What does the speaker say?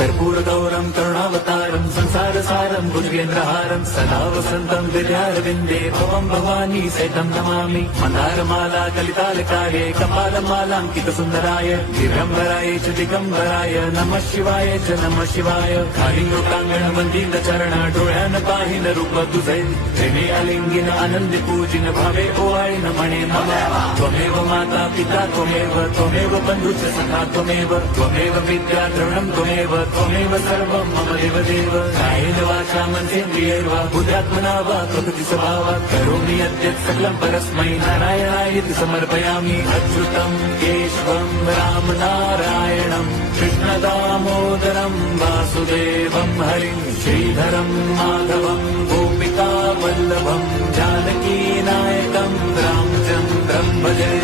कर्पूरगौरं करुणावतारं संसारसारं भुजगेन्द्रहारं सदा वसन्तं हृदयारविन्दे भवं भवानी सहितं नमामि मन्दारमाला कलितालकारे कपालमालाङ्कितसुन्दराय दिगम्बराय च दिगम्बराय नमः शिवाय च नमः शिवाय कालिंगोटांगण वंदित चरण डोळ्यान पाहिन रूप तुझे प्रेमे अलिंगिन आनंदी पूजिन भावे ओवाळीन म्हणे मला त्वमेव माता पिता त्वमेव बंधुच सखा त्वमेव विद्या द्रवणं त्वमेव सर्वं मम देव कायेन वाचा मनसेन्द्रियैर्वा बुद्ध्यात्मना वा प्रकृति स्वभावात् करोमि यद्यत् सकलं परस्मै नारायणायति समर्पयामि अच्युतं केशवं राम नारायणं कृष्णदामोदरं वासुदेवं हरिं श्रीधरं माधवं गोपिका वल्लभं जानकी नायकं रामचन्द्रं भजे।